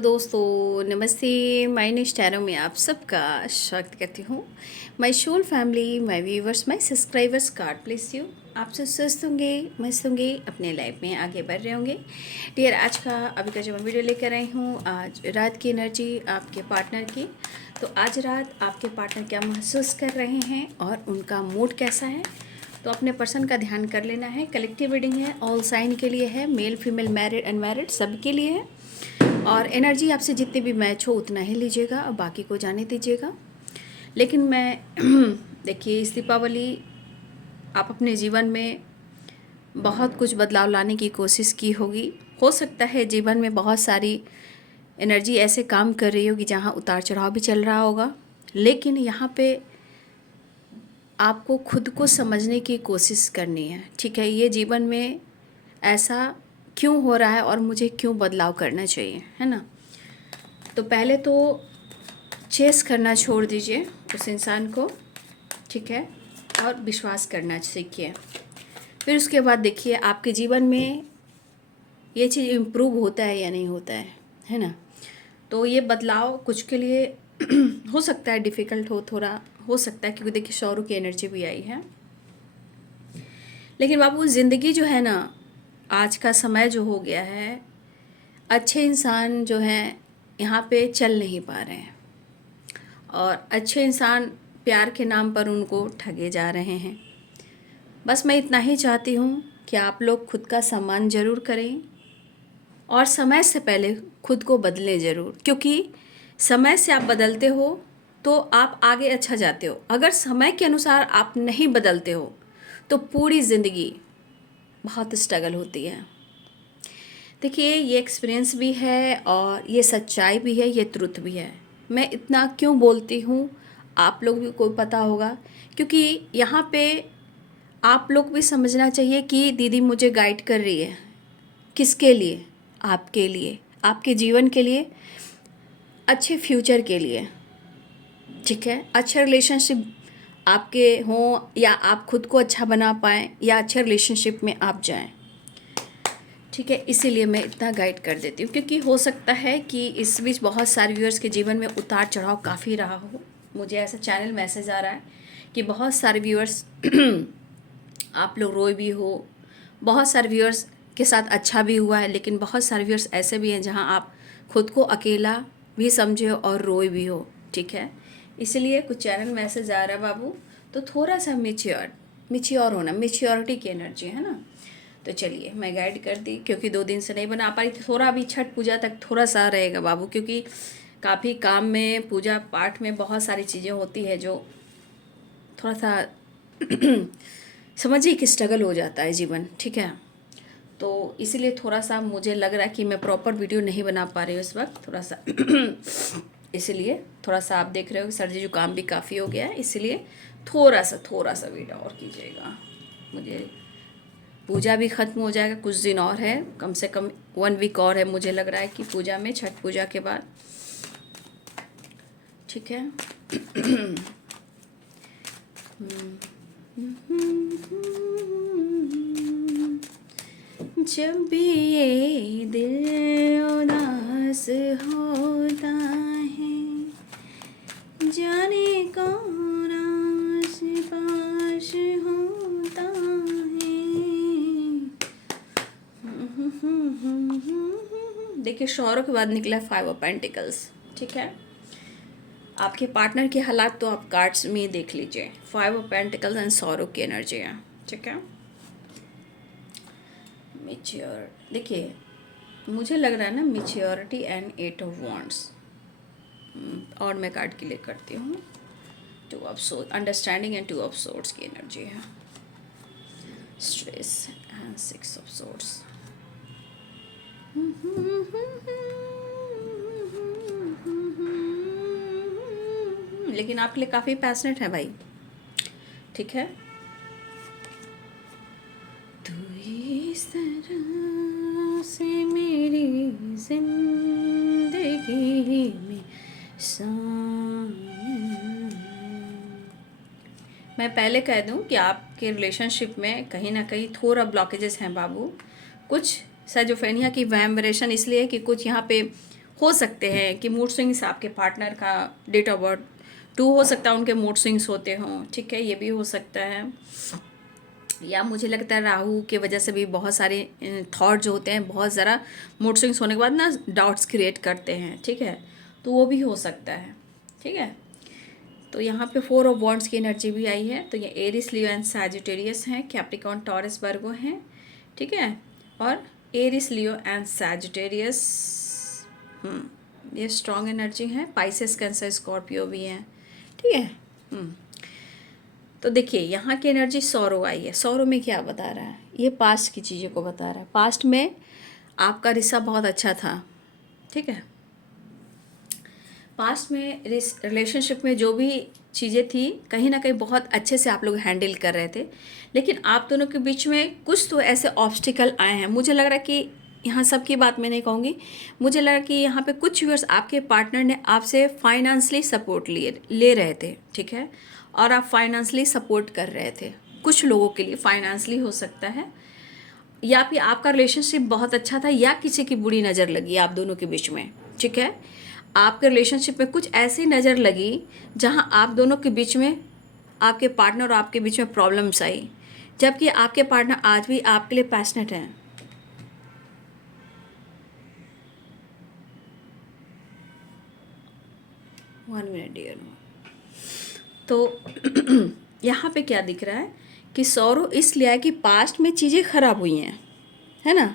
दोस्तों, नमस्ते। My news tarot में आप सबका स्वागत करती हूँ। My soul family, my viewers, my subscribers, God bless you. आप सब स्वस्थ होंगे, मस्त होंगे, अपने लाइफ में आगे बढ़ रहे होंगे। डियर, आज का अभी का जो मैं वीडियो लेकर आई हूँ, आज रात की एनर्जी आपके पार्टनर की। तो आज रात आपके पार्टनर क्या महसूस कर रहे हैं और उनका मूड कैसा है, तो अपने पर्सन का ध्यान कर लेना है। कलेक्टिव रीडिंग है, ऑल साइन के लिए है, मेल फीमेल मैरिड अनमैरिड सबके लिए है। और एनर्जी आपसे जितने भी मैच हो उतना ही लीजिएगा और बाकी को जाने दीजिएगा। लेकिन मैं देखिए, इस दीपावली आप अपने जीवन में बहुत कुछ बदलाव लाने की कोशिश की होगी। हो सकता है जीवन में बहुत सारी एनर्जी ऐसे काम कर रही होगी जहाँ उतार चढ़ाव भी चल रहा होगा, लेकिन यहाँ पे आपको खुद को समझने की कोशिश करनी है। ठीक है, ये जीवन में ऐसा क्यों हो रहा है और मुझे क्यों बदलाव करना चाहिए, है ना। तो पहले तो चेस करना छोड़ दीजिए उस इंसान को, ठीक है, और विश्वास करना सीखिए। फिर उसके बाद देखिए आपके जीवन में ये चीज़ इम्प्रूव होता है या नहीं होता है ना। तो ये बदलाव कुछ के लिए हो सकता है डिफ़िकल्ट हो, थोड़ा हो सकता है, क्योंकि देखिए शौरू की एनर्जी भी आई है। लेकिन बाबू, ज़िंदगी जो है ना, आज का समय जो हो गया है, अच्छे इंसान जो हैं यहाँ पे चल नहीं पा रहे हैं और अच्छे इंसान प्यार के नाम पर उनको ठगे जा रहे हैं। बस मैं इतना ही चाहती हूँ कि आप लोग खुद का सम्मान ज़रूर करें और समय से पहले खुद को बदलें ज़रूर, क्योंकि समय से आप बदलते हो तो आप आगे अच्छा जाते हो। अगर समय के अनुसार आप नहीं बदलते हो तो पूरी ज़िंदगी बहुत स्ट्रगल होती है। देखिए, ये एक्सपीरियंस भी है और ये सच्चाई भी है, ये ट्रुथ भी है। मैं इतना क्यों बोलती हूँ आप लोग भी को पता होगा, क्योंकि यहाँ पे आप लोग भी समझना चाहिए कि दीदी मुझे गाइड कर रही है किसके लिए, आपके लिए, आपके जीवन के लिए, अच्छे फ्यूचर के लिए। ठीक है, अच्छा रिलेशनशिप आपके हों या आप खुद को अच्छा बना पाएँ या अच्छे रिलेशनशिप में आप जाएं। ठीक है, इसीलिए मैं इतना गाइड कर देती हूँ, क्योंकि हो सकता है कि इस बीच बहुत सारे व्यूअर्स के जीवन में उतार चढ़ाव काफ़ी रहा हो। मुझे ऐसा चैनल मैसेज आ रहा है कि बहुत सारे व्यूअर्स आप लोग रोए भी हो, बहुत सारे व्यूअर्स के साथ अच्छा भी हुआ है, लेकिन बहुत सारे व्यूअर्स ऐसे भी हैं जहाँ आप खुद को अकेला भी समझे हो और रोए भी हो। ठीक है, इसलिए कुछ चैनल मैसेज आ रहा है बाबू, तो थोड़ा सा मिच्योर होना, मिच्योरिटी की एनर्जी है ना। तो चलिए, मैं गाइड कर दी, क्योंकि 2 दिन से नहीं बना पा रही थी। थोड़ा अभी छठ पूजा तक थोड़ा सा रहेगा बाबू, क्योंकि काफ़ी काम में, पूजा पाठ में बहुत सारी चीज़ें होती है जो थोड़ा सा समझिए कि स्ट्रगल हो जाता है जीवन। ठीक है, तो इसीलिए थोड़ा सा मुझे लग रहा है कि मैं प्रॉपर वीडियो नहीं बना पा रही हूँ इस वक्त, थोड़ा सा इसीलिए थोड़ा सा आप देख रहे हो सर्दी जुकाम भी काफ़ी हो गया है, इसलिए थोड़ा सा वेट और कीजिएगा। मुझे पूजा भी ख़त्म हो जाएगा, कुछ दिन और है, कम से कम 1 वीक और है मुझे लग रहा है कि पूजा में, छठ पूजा के बाद। ठीक है जब भी ये दिल उदास होता है, जाने कौन आस पास होता है। देखिए, शौहरों के बाद निकला 5 ऑफ पेंटिकल्स। ठीक है, आपके पार्टनर के हालात तो आप कार्ड्स में देख लीजिए। 5 ऑफ पेंटिकल्स एंड सौरो की एनर्जी है। ठीक है, मेच्योर, देखिए मुझे लग रहा है ना, मेच्योरिटी एंड 8 ऑफ वॉन्ड्स। और मैं कार्ड के लिए करती हूँ 2 of swords, understanding and 2 of swords की एनर्जी है। Stress and 6 of swords. लेकिन आपके लिए काफ़ी पैशनेट है भाई। ठीक है, तू इस तरह से मेरी जिंदगी में मैं पहले कह दूं कि आपके रिलेशनशिप में कहीं ना कहीं थोड़ा ब्लॉकेजेस हैं बाबू। कुछ साइजोफ्रेनिया की वाइब्रेशन इसलिए कि कुछ यहाँ पे हो सकते हैं कि मूड स्विंग्स आपके पार्टनर का डेट ऑफ बर्थ 2 हो सकता है, उनके मूड स्विंग्स होते हों, ठीक है, ये भी हो सकता है। या मुझे लगता है राहु की वजह से भी बहुत सारे थॉट जो होते हैं बहुत ज़रा मूड स्विंग्स होने के बाद ना डाउट्स क्रिएट करते हैं, ठीक है, तो वो भी हो सकता है, ठीक है। तो यहाँ पे 4 ऑफ वॉन्ड्स की एनर्जी भी आई है, तो ये एरिस, लियो एंड सैजिटेरियस हैं, कैप्रिकॉर्न, टॉरस, वर्गो हैं, ठीक है। और एरिस, लियो एंड सैजिटेरियस, ये स्ट्रॉन्ग एनर्जी है। पाइसेस, कैंसर, स्कॉर्पियो भी हैं, ठीक है। तो देखिए यहाँ की एनर्जी सौरो आई है। सौरो में क्या बता रहा है, ये पास्ट की चीज़ों को बता रहा है। पास्ट में आपका रिश्ता बहुत अच्छा था, ठीक है। पास्ट में रिलेशनशिप में जो भी चीज़ें थी कहीं ना कहीं बहुत अच्छे से आप लोग हैंडल कर रहे थे, लेकिन आप दोनों के बीच में कुछ तो ऐसे ऑब्स्टिकल आए हैं। मुझे लग रहा है कि यहाँ सबकी बात मैं नहीं कहूँगी, मुझे लग रहा है कि यहाँ पे कुछ व्यूअर्स आपके पार्टनर ने आपसे फाइनेंशियली सपोर्ट ले रहे थे, ठीक है, और आप फाइनेंशियली सपोर्ट कर रहे थे। कुछ लोगों के लिए फाइनेंशियली हो सकता है, या फिर आपका रिलेशनशिप बहुत अच्छा था, या किसी की बुरी नज़र लगी आप दोनों के बीच में, ठीक है। आपके रिलेशनशिप में कुछ ऐसी नज़र लगी जहां आप दोनों के बीच में, आपके पार्टनर और आपके बीच में प्रॉब्लम्स आई, जबकि आपके पार्टनर आज भी आपके लिए पैशनेट हैं। One minute dear. तो यहाँ पे क्या दिख रहा है कि सौरो इसलिए है कि पास्ट में चीज़ें खराब हुई हैं, है ना।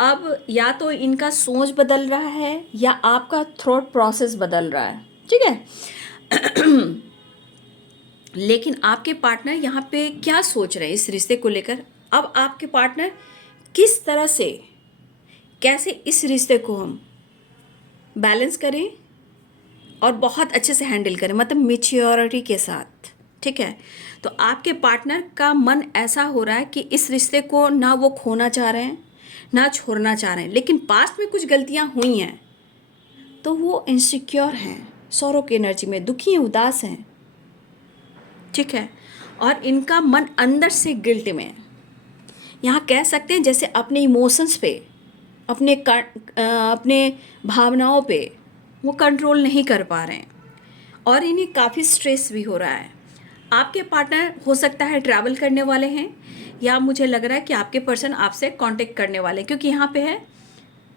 अब या तो इनका सोच बदल रहा है या आपका थॉट प्रोसेस बदल रहा है, ठीक है। लेकिन आपके पार्टनर यहाँ पे क्या सोच रहे हैं इस रिश्ते को लेकर, अब आपके पार्टनर किस तरह से, कैसे इस रिश्ते को हम बैलेंस करें और बहुत अच्छे से हैंडल करें, मतलब मैच्योरिटी के साथ, ठीक है। तो आपके पार्टनर का मन ऐसा हो रहा है कि इस रिश्ते को ना वो खोना चाह रहे हैं ना छोड़ना चाह रहे हैं, लेकिन पास्ट में कुछ गलतियां हुई हैं तो वो इनसिक्योर हैं, सौरों की एनर्जी में दुखी हैं, उदास हैं, ठीक है। और इनका मन अंदर से गिल्ट में है। यहाँ कह सकते हैं जैसे अपने इमोशंस पे, अपने भावनाओं पे वो कंट्रोल नहीं कर पा रहे हैं, और इन्हें काफ़ी स्ट्रेस भी हो रहा है। आपके पार्टनर हो सकता है ट्रैवल करने वाले हैं, या मुझे लग रहा है कि आपके पर्सन आपसे कांटेक्ट करने वाले हैं, क्योंकि यहाँ पे है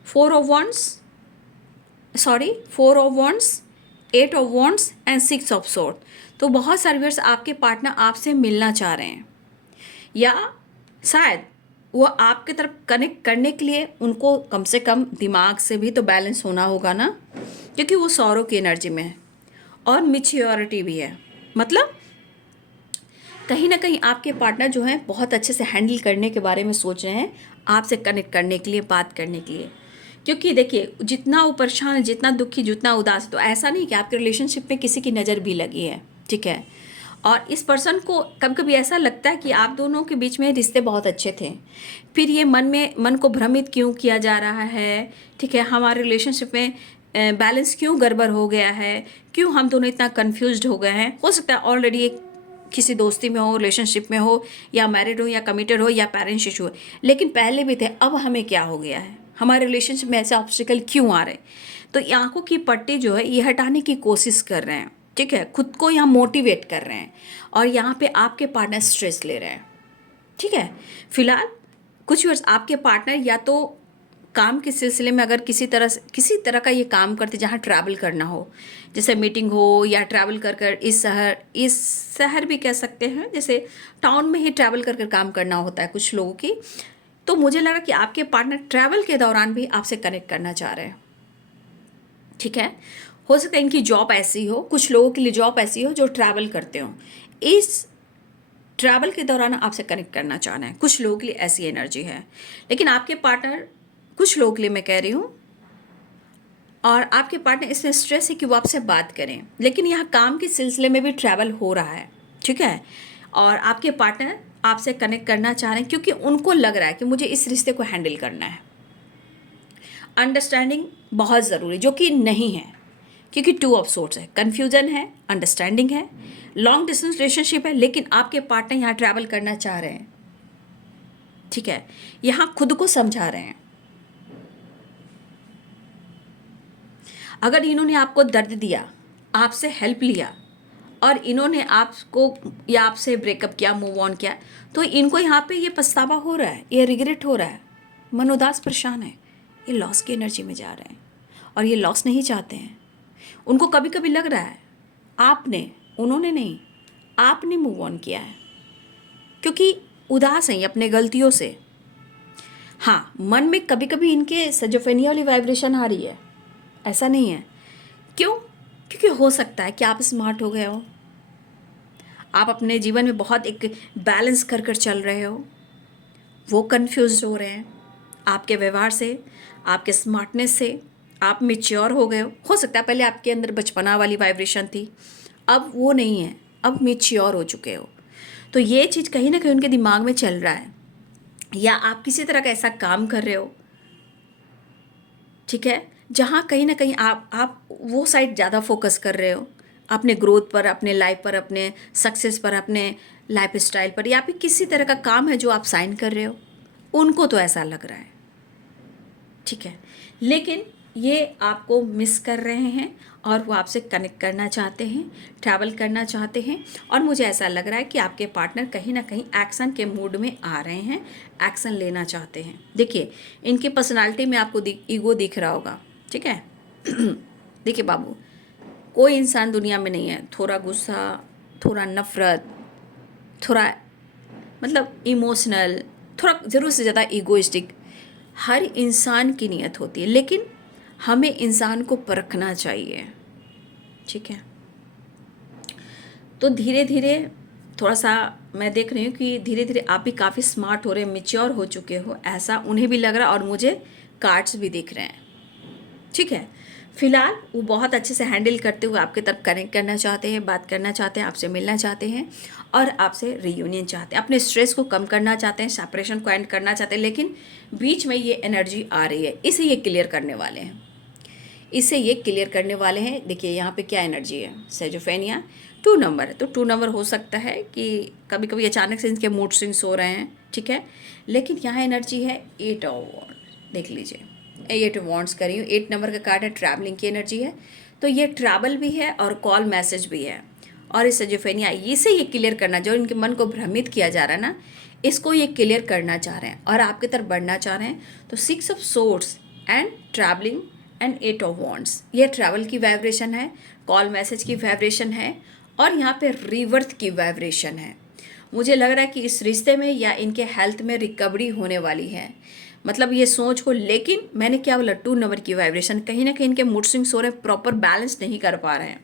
4 of wands, 8 of wands and 6 of sword. तो बहुत सारे व्यूअर्स आपके पार्टनर आपसे मिलना चाह रहे हैं, या शायद वो आपके तरफ कनेक्ट करने के लिए उनको कम से कम दिमाग से भी तो बैलेंस होना होगा ना, क्योंकि वो सौरों की एनर्जी में है और मैच्योरिटी भी है। मतलब कहीं ना कहीं आपके पार्टनर जो हैं बहुत अच्छे से हैंडल करने के बारे में सोच रहे हैं, आपसे कनेक्ट करने के लिए, बात करने के लिए। क्योंकि देखिए जितना वो परेशान है, जितना दुखी, जितना उदास, तो ऐसा नहीं कि आपके रिलेशनशिप में किसी की नज़र भी लगी है, ठीक है। और इस पर्सन को कभी कभी ऐसा लगता है कि आप दोनों के बीच में रिश्ते बहुत अच्छे थे, फिर ये मन को भ्रमित क्यों किया जा रहा है, ठीक है। हमारे रिलेशनशिप में बैलेंस क्यों गड़बड़ हो गया है, क्यों हम दोनों इतना कन्फ्यूज्ड हो गए हैं। हो सकता है ऑलरेडी एक किसी दोस्ती में हो, रिलेशनशिप में हो, या मैरिड हो, या कमिटेड हो, या पेरेंट्स इशू हो, लेकिन पहले भी थे, अब हमें क्या हो गया है, हमारे रिलेशनशिप में ऐसे ऑब्स्टिकल क्यों आ रहे हैं। तो ये आंखों की पट्टी जो है ये हटाने की कोशिश कर रहे हैं, ठीक है, खुद को यहाँ मोटिवेट कर रहे हैं, और यहाँ पे आपके पार्टनर स्ट्रेस ले रहे हैं, ठीक है। फिलहाल कुछ वर्ष आपके पार्टनर या तो काम के सिलसिले में अगर किसी तरह का ये काम करते जहाँ ट्रैवल करना हो, जैसे मीटिंग हो, या ट्रैवल कर कर इस शहर भी कह सकते हैं, जैसे टाउन में ही ट्रैवल कर कर काम करना होता है कुछ लोगों की। तो मुझे लगा कि आपके पार्टनर ट्रैवल के दौरान भी आपसे कनेक्ट करना चाह रहे हैं, ठीक है। हो सकता है इनकी जॉब ऐसी हो, कुछ लोगों के लिए जॉब ऐसी हो जो ट्रैवल करते हो, इस ट्रैवल के दौरान आपसे कनेक्ट करना चाहना है, कुछ लोगों के लिए ऐसी एनर्जी है। लेकिन आपके पार्टनर, कुछ लोगों के लिए मैं कह रही हूँ, और आपके पार्टनर इसमें स्ट्रेस है कि वो आपसे बात करें, लेकिन यहाँ काम के सिलसिले में भी ट्रैवल हो रहा है, ठीक है। और आपके पार्टनर आपसे कनेक्ट करना चाह रहे हैं क्योंकि उनको लग रहा है कि मुझे इस रिश्ते को हैंडल करना है। अंडरस्टैंडिंग बहुत ज़रूरी, जो कि नहीं है, क्योंकि 2 ऑफ सोर्ड्स है, कन्फ्यूजन है, अंडरस्टैंडिंग है, लॉन्ग डिस्टेंस रिलेशनशिप है, लेकिन आपके पार्टनर यहाँ ट्रैवल करना चाह रहे हैं, ठीक है। यहाँ खुद को समझा रहे हैं, अगर इन्होंने आपको दर्द दिया, आपसे हेल्प लिया और इन्होंने आपको या आपसे ब्रेकअप किया, मूव ऑन किया, तो इनको यहाँ पे ये पछतावा हो रहा है, ये रिग्रेट हो रहा है, मन उदास परेशान है, ये लॉस की एनर्जी में जा रहे हैं और ये लॉस नहीं चाहते हैं। उनको कभी कभी लग रहा है आपने, उन्होंने नहीं, आपने मूव ऑन किया है, क्योंकि उदास हैं अपने गलतियों से। हाँ, मन में कभी कभी इनके सजोफेनिया वाली वाइब्रेशन आ रही है, ऐसा नहीं है। क्यों? क्योंकि हो सकता है कि आप स्मार्ट हो गए हो, आप अपने जीवन में बहुत एक बैलेंस कर कर चल रहे हो, वो कंफ्यूज हो रहे हैं आपके व्यवहार से, आपके स्मार्टनेस से, आप मेच्योर हो गए हो सकता है पहले आपके अंदर बचपना वाली वाइब्रेशन थी, अब वो नहीं है, अब मेच्योर हो चुके हो। तो ये चीज़ कहीं ना कहीं उनके दिमाग में चल रहा है, या आप किसी तरह का ऐसा काम कर रहे हो, ठीक है, जहाँ कहीं ना कहीं आप वो साइड ज़्यादा फोकस कर रहे हो, अपने ग्रोथ पर, अपने लाइफ पर, अपने सक्सेस पर, अपने लाइफ स्टाइल पर, या फिर किसी तरह का काम है जो आप साइन कर रहे हो, उनको तो ऐसा लग रहा है, ठीक है। लेकिन ये आपको मिस कर रहे हैं और वो आपसे कनेक्ट करना चाहते हैं, ट्रैवल करना चाहते हैं, और मुझे ऐसा लग रहा है कि आपके पार्टनर कहीं ना कहीं एक्शन के मूड में आ रहे हैं, एक्शन लेना चाहते हैं। देखिए, इनकी पर्सनालिटी में आपको ईगो दिख रहा होगा, ठीक है। देखिए बाबू, कोई इंसान दुनिया में नहीं है थोड़ा गुस्सा, थोड़ा नफरत, थोड़ा मतलब इमोशनल, थोड़ा ज़रूर से ज़्यादा ईगोइस्टिक, हर इंसान की नीयत होती है, लेकिन हमें इंसान को परखना चाहिए, ठीक है। तो धीरे धीरे थोड़ा सा मैं देख रही हूँ कि धीरे धीरे आप भी काफ़ी स्मार्ट हो रहे हैं, मेच्योर हो चुके हो, ऐसा उन्हें भी लग रहा है और मुझे कार्ड्स भी दिख रहे हैं, ठीक है। फिलहाल वो बहुत अच्छे से हैंडल करते हुए आपके तरफ कनेक्ट करना चाहते हैं, बात करना चाहते हैं, आपसे मिलना चाहते हैं और आपसे रियूनियन चाहते हैं, अपने स्ट्रेस को कम करना चाहते हैं, सेपरेशन को एंड करना चाहते हैं, लेकिन बीच में ये एनर्जी आ रही है, इसे ये क्लियर करने वाले हैं, इसे ये क्लियर करने वाले हैं। देखिए यहाँ पे क्या एनर्जी है, सेजोफेनिया 2 नंबर है, तो 2 नंबर हो सकता है कि कभी कभी अचानक से इनके मूड स्विंग्स हो रहे हैं, ठीक है। लेकिन यहाँ एनर्जी है 8 ऑफ वॉन्ड्स, देख लीजिए 8 वॉन्ड्स करी हूँ, 8 नंबर का कार्ड है, ट्रैवलिंग की एनर्जी है, तो ये ट्रैवल भी है और कॉल मैसेज भी है। और इस सेजोफेनिया इसे ये क्लियर करना, जो इनके मन को भ्रमित किया जा रहा है ना, इसको ये क्लियर करना चाह रहे हैं और आपकी तरफ बढ़ना चाह रहे हैं। तो 6 of swords and travelling and 8 of wands, ये ट्रैवल की वाइब्रेशन है, कॉल मैसेज की वाइब्रेशन है और यहाँ पे रिवर्थ की वाइब्रेशन है। मुझे लग रहा है कि इस रिश्ते में या इनके हेल्थ में रिकवरी होने वाली है, मतलब ये सोच को। लेकिन मैंने क्या बोला, 2 नंबर की वाइब्रेशन, कहीं ना कहीं इनके मूड स्विंग्स हो रहे हैं, प्रॉपर बैलेंस नहीं कर पा रहे हैं,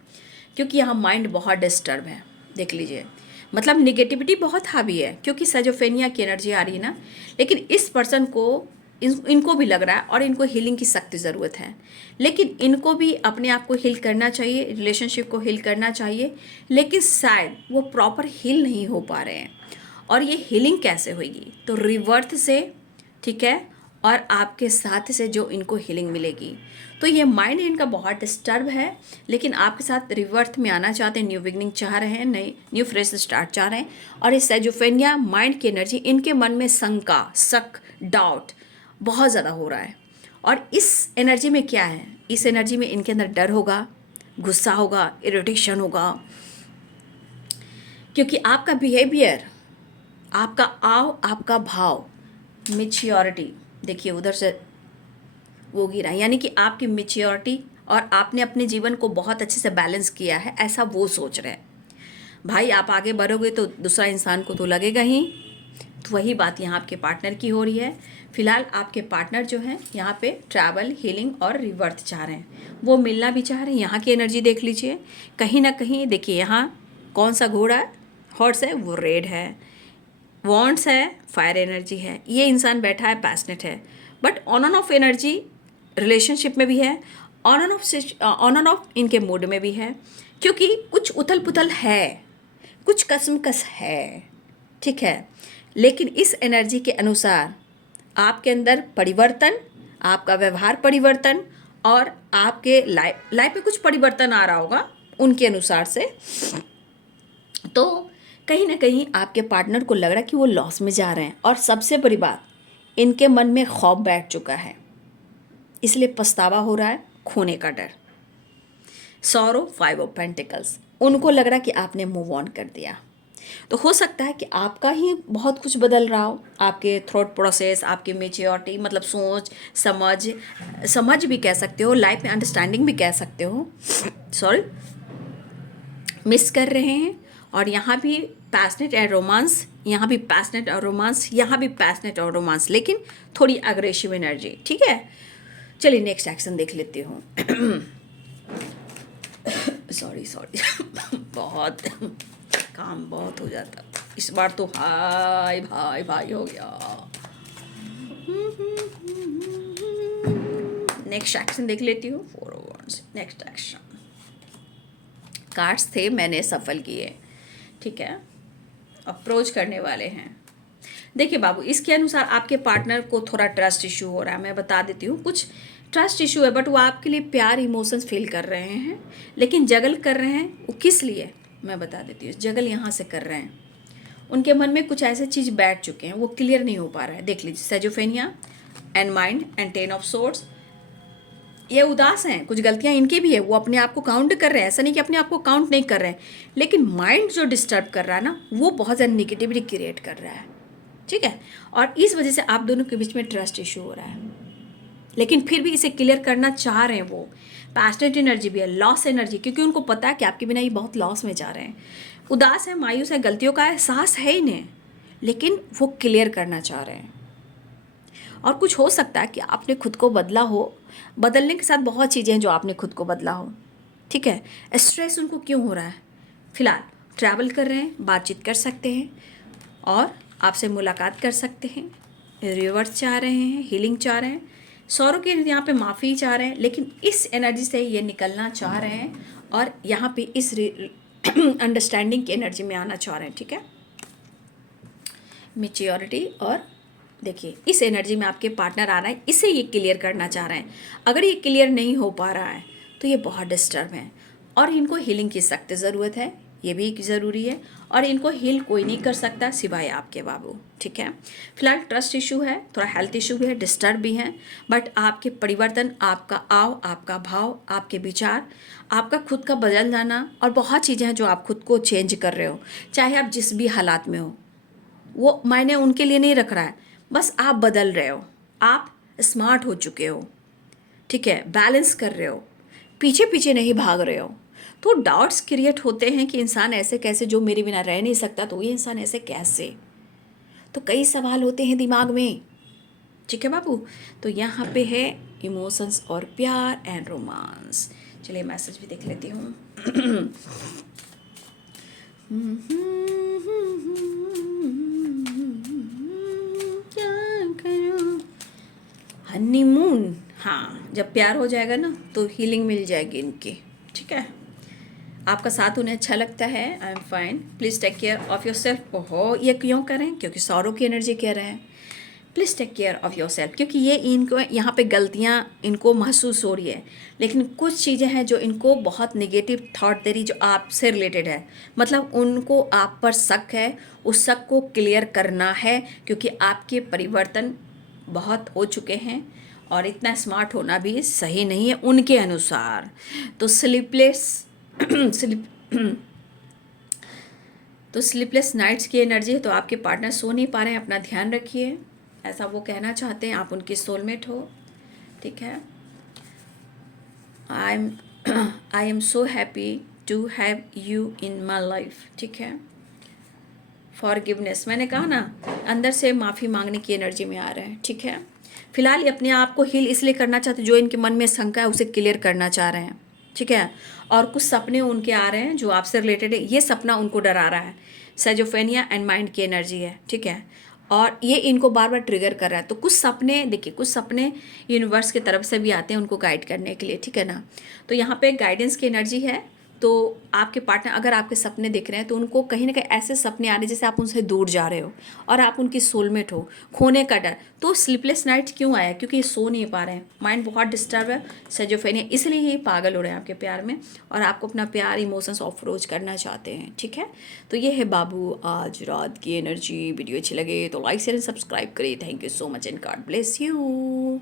क्योंकि यहाँ माइंड बहुत डिस्टर्ब है, देख लीजिए, मतलब निगेटिविटी बहुत हावी है, क्योंकि सेजोफेनिया की एनर्जी आ रही है ना। लेकिन इस पर्सन को इनको भी लग रहा है और इनको हीलिंग की सख्त ज़रूरत है, लेकिन इनको भी अपने आप को हील करना चाहिए, रिलेशनशिप को हील करना चाहिए, लेकिन शायद वो प्रॉपर हील नहीं हो पा रहे हैं। और ये हीलिंग कैसे होगी, तो रिवर्थ से, ठीक है, और आपके साथ से जो इनको हीलिंग मिलेगी। तो ये माइंड इनका बहुत डिस्टर्ब है, लेकिन आपके साथ रिवर्थ में आना चाहते हैं, न्यू बिगनिंग चाह रहे हैं, नई न्यू फ्रेश स्टार्ट चाह रहे हैं। और इस सेजोफेनिया माइंड की एनर्जी, इनके मन में शंका, शक, डाउट बहुत ज़्यादा हो रहा है। और इस एनर्जी में क्या है, इस एनर्जी में इनके अंदर डर होगा, गुस्सा होगा, इरिटेशन होगा, क्योंकि आपका बिहेवियर, आपका आव, आपका भाव, मेच्योरिटी, देखिए उधर से वो गिरा, यानी कि आपकी मेच्योरिटी और आपने अपने जीवन को बहुत अच्छे से बैलेंस किया है, ऐसा वो सोच रहे हैं। भाई आप आगे बढ़ोगे तो दूसरा इंसान को तो लगेगा ही, तो वही बात यहाँ आपके पार्टनर की हो रही है। फिलहाल आपके पार्टनर जो हैं यहाँ पे ट्रैवल, हीलिंग और रिवर्थ चाह रहे हैं, वो मिलना भी चाह रहे हैं। यहाँ की एनर्जी देख लीजिए, कहीं ना कहीं देखिए यहाँ कौन सा घोड़ा है, हॉर्स है, वो रेड है, वॉन्ड्स है, फायर एनर्जी है, ये इंसान बैठा है, पैशनेट है, but on end of energy relationship में भी है, ऑन एंड ऑफ इनके मूड में भी है, क्योंकि कुछ उथल पुथल है, कुछ कसमकस है, ठीक है। लेकिन इस एनर्जी के अनुसार आपके अंदर परिवर्तन, आपका व्यवहार परिवर्तन और आपके लाइफ में कुछ परिवर्तन आ रहा होगा उनके अनुसार से। तो कहीं ना कहीं आपके पार्टनर को लग रहा है कि वो लॉस में जा रहे हैं, और सबसे बड़ी बात, इनके मन में खौफ बैठ चुका है, इसलिए पछतावा हो रहा है, खोने का डर, सॉरो 5 ऑफ पेंटिकल्स, उनको लग रहा कि आपने मूव ऑन कर दिया। तो हो सकता है कि आपका ही बहुत कुछ बदल रहा हो, आपके थॉट प्रोसेस, आपकी मेच्योरिटी, मतलब सोच समझ भी कह सकते हो, लाइफ में अंडरस्टैंडिंग भी कह सकते हो, सॉरी, मिस कर रहे हैं। और यहाँ भी पैशनेट एंड रोमांस, यहाँ भी पैशनेट और रोमांस, यहाँ भी पैशनेट और रोमांस, लेकिन थोड़ी अग्रेसिव एनर्जी। ठीक है, चलिए नेक्स्ट एक्शन देख लेती हूँ। सॉरी बहुत काम बहुत हो जाता इस बार तो, हाय भाई भाई हो गया। नेक्स्ट एक्शन देख लेती हूँ। 4 of Wands, next action. Cards थे, मैंने सफल किए। ठीक है, अप्रोच करने वाले हैं। देखिए बाबू, इसके अनुसार आपके पार्टनर को थोड़ा ट्रस्ट इशू हो रहा है। मैं बता देती हूँ, कुछ ट्रस्ट इशू है, बट वो आपके लिए प्यार इमोशंस फील कर रहे हैं, लेकिन जगल कर रहे हैं। वो किस लिए, मैं बता देती हूँ। जगल यहाँ से कर रहे हैं, उनके मन में कुछ ऐसे चीज़ बैठ चुके हैं, वो क्लियर नहीं हो पा रहा है। देख लीजिए, schizophrenia and mind and 10 of swords. ये उदास हैं, कुछ गलतियां इनकी भी है, वो अपने आप को काउंट कर रहे हैं। ऐसा नहीं कि अपने आप को काउंट नहीं कर रहे हैं, लेकिन माइंड जो डिस्टर्ब कर रहा है ना, वो बहुत ज़्यादा निगेटिविटी क्रिएट कर रहा है। ठीक है, और इस वजह से आप दोनों के बीच में ट्रस्ट इशू हो रहा है, लेकिन फिर भी इसे क्लियर करना चाह रहे हैं वो। पैशनेट एनर्जी भी है, लॉस एनर्जी, क्योंकि उनको पता है कि आपके बिना ये बहुत लॉस में जा रहे हैं। उदास है, मायूस है, गलतियों का एहसास है इन्हें, लेकिन वो क्लियर करना चाह रहे हैं। और कुछ हो सकता है कि आपने खुद को बदला हो, बदलने के साथ बहुत चीज़ें हैं जो आपने खुद को बदला हो। ठीक है, स्ट्रेस उनको क्यों हो रहा है, फिलहाल ट्रैवल कर रहे हैं, बातचीत कर सकते हैं और आपसे मुलाकात कर सकते हैं, रिवर्स चाह रहे हैं, हीलिंग चाह रहे हैं, सौरों के यहाँ पे माफ़ी चाह रहे हैं, लेकिन इस एनर्जी से ये निकलना चाह रहे हैं और यहाँ पे इस अंडरस्टैंडिंग की एनर्जी में आना चाह रहे हैं। ठीक है, मैच्योरिटी, और देखिए इस एनर्जी में आपके पार्टनर आ रहा है, इसे ये क्लियर करना चाह रहे हैं। अगर ये क्लियर नहीं हो पा रहा है तो ये बहुत डिस्टर्ब है और इनको हीलिंग की सख्त ज़रूरत है, ये भी ज़रूरी है। और इनको हील कोई नहीं कर सकता सिवाय आपके बाबू। ठीक है, फिलहाल ट्रस्ट इशू है, थोड़ा हेल्थ इशू भी है, डिस्टर्ब भी है, बट आपके परिवर्तन, आपका आव, आपका भाव, आपके विचार, आपका खुद का बदल जाना और बहुत चीज़ें हैं जो आप खुद को चेंज कर रहे हो, चाहे आप जिस भी हालात में हो। वो मायने उनके लिए नहीं रख रहा है, बस आप बदल रहे हो, आप स्मार्ट हो चुके हो। ठीक है, बैलेंस कर रहे हो, पीछे पीछे नहीं भाग रहे हो। तो डाउट्स क्रिएट होते हैं कि इंसान ऐसे कैसे, जो मेरे बिना रह नहीं सकता तो ये इंसान ऐसे कैसे, तो कई सवाल होते हैं दिमाग में। ठीक है बाबू, तो यहाँ पे है इमोशंस और प्यार एंड रोमांस। चलिए मैसेज भी देख लेती हूँ। हनीमून, हाँ, जब प्यार हो जाएगा ना तो हीलिंग मिल जाएगी इनकी। ठीक है, आपका साथ उन्हें अच्छा लगता है। I am fine, please take care of your self. ओहो, ये क्यों करें, क्योंकि सौरों की एनर्जी कह रहे हैं please take care of your self, क्योंकि ये इनको यहाँ पे गलतियाँ इनको महसूस हो रही है, लेकिन कुछ चीज़ें हैं जो इनको बहुत नेगेटिव थॉट दे रही, जो आपसे रिलेटेड है, मतलब उनको आप पर शक है, उस शक को क्लियर करना है, क्योंकि आपके परिवर्तन बहुत हो चुके हैं और इतना स्मार्ट होना भी सही नहीं है उनके अनुसार। तो स्लीपलेस नाइट्स की एनर्जी है, तो आपके पार्टनर सो नहीं पा रहे हैं, अपना ध्यान रखिए, ऐसा वो कहना चाहते हैं। आप उनकी सोलमेट हो। ठीक है, I am so happy to have you in my life. ठीक है, फॉरगिवनेस, मैंने कहा ना, अंदर से माफ़ी मांगने की एनर्जी में आ रहे हैं। ठीक है, फिलहाल ये अपने आप को हील इसलिए करना चाहते, जो इनके मन में शंका है उसे क्लियर करना चाह रहे हैं। ठीक है, और कुछ सपने उनके आ रहे हैं जो आपसे रिलेटेड है, ये सपना उनको डरा रहा है। सेजोफेनिया एंड माइंड की एनर्जी है। ठीक है, और ये इनको बार बार ट्रिगर कर रहा है। तो कुछ सपने, देखिए कुछ सपने यूनिवर्स की तरफ से भी आते हैं उनको गाइड करने के लिए। ठीक है ना, तो यहाँ पे गाइडेंस की एनर्जी है। तो आपके पार्टनर अगर आपके सपने दिख रहे हैं तो उनको कहीं ना कहीं ऐसे सपने आ रहे हैं जैसे आप उनसे दूर जा रहे हो और आप उनकी सोलमेट हो, खोने का डर। तो स्लीपलेस नाइट क्यों आया, क्योंकि ये सो नहीं पा रहे हैं, माइंड बहुत डिस्टर्ब है, सेजोफेनिया, इसलिए ये पागल हो रहे हैं आपके प्यार में और आपको अपना प्यार इमोशंस ऑफरोज करना चाहते हैं। ठीक है, तो ये है बाबू आज रात की एनर्जी। वीडियो अच्छी लगे तो लाइक शेयर एंड सब्सक्राइब करिए। Thank you so much and God bless you.